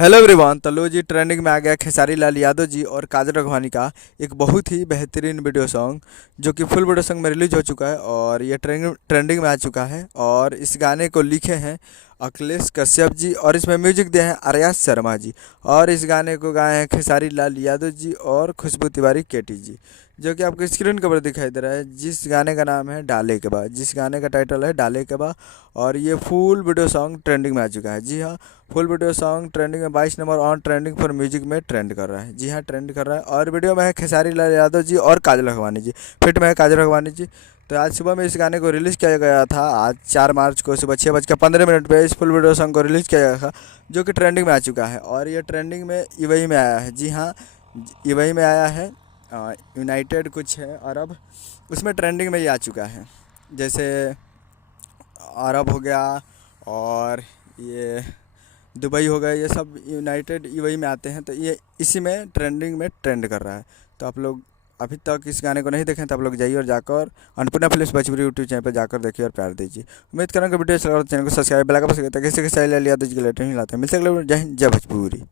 Hello everyone. तो लो जी, trending में आ गया खेसारी लाल यादव जी और काजल राघवानी का एक बहुत ही बेहतरीन वीडियो सॉन्ग, जो कि फुल वीडियो सॉन्ग में रिलीज हो चुका है और ये ट्रेंडिंग में आ चुका है। और इस गाने को लिखे हैं अखिलेश कश्यप जी और इसमें म्यूजिक दिए हैं आर्या शर्मा जी। और इस गाने को गाए हैं खेसारी लाल यादव जी और खुशबू तिवारी केटी जी, जो कि आपको स्क्रीन के ऊपर दिखाई दे रहा है। जिस गाने का नाम है डाले के बाद, जिस गाने का टाइटल है डाले के बाद। और ये फुल वीडियो सॉन्ग ट्रेंडिंग में आ चुका है। जी हाँ, फुल वीडियो सॉन्ग ट्रेंडिंग में 22 number on trending for music में ट्रेंड कर रहा है। जी हाँ, ट्रेंड कर रहा है। और वीडियो में है खेसारी लाल यादव जी और काजल राघवानी जी, फिट में है काजल राघवानी जी। तो आज सुबह में इस गाने को रिलीज़ किया गया था। आज 4 मार्च को सुबह 6:15 पे इस फुल वीडियो सॉन्ग को रिलीज़ किया गया था, जो कि ट्रेंडिंग में आ चुका है। और ये ट्रेंडिंग में यूएई में आया है। जी हाँ, यूएई में आया है। यूनाइटेड कुछ है अरब, उसमें ट्रेंडिंग में ये आ चुका है। जैसे अरब हो गया और ये दुबई हो गया, ये सब यूनाइटेड यूएई में आते हैं। तो ये इसी में ट्रेंडिंग में ट्रेंड कर रहा है। तो आप लोग अभी तक इस गाने को नहीं देखें तो आप लोग जाइए और जाकर Annapurna films Bhojpuri YouTube channel पर जाकर देखिए और प्यार दीजिए। उम्मीद करूँगा वीडियो अच्छा लगा तो चैनल को सब्सक्राइब बेल आइकन पर किसी किसी स्टाइल याद दीजिए, लेटर नहीं लाते हैं। मिलते हैं अगले वीडियो। जय हिंद, जय भोजपुरी।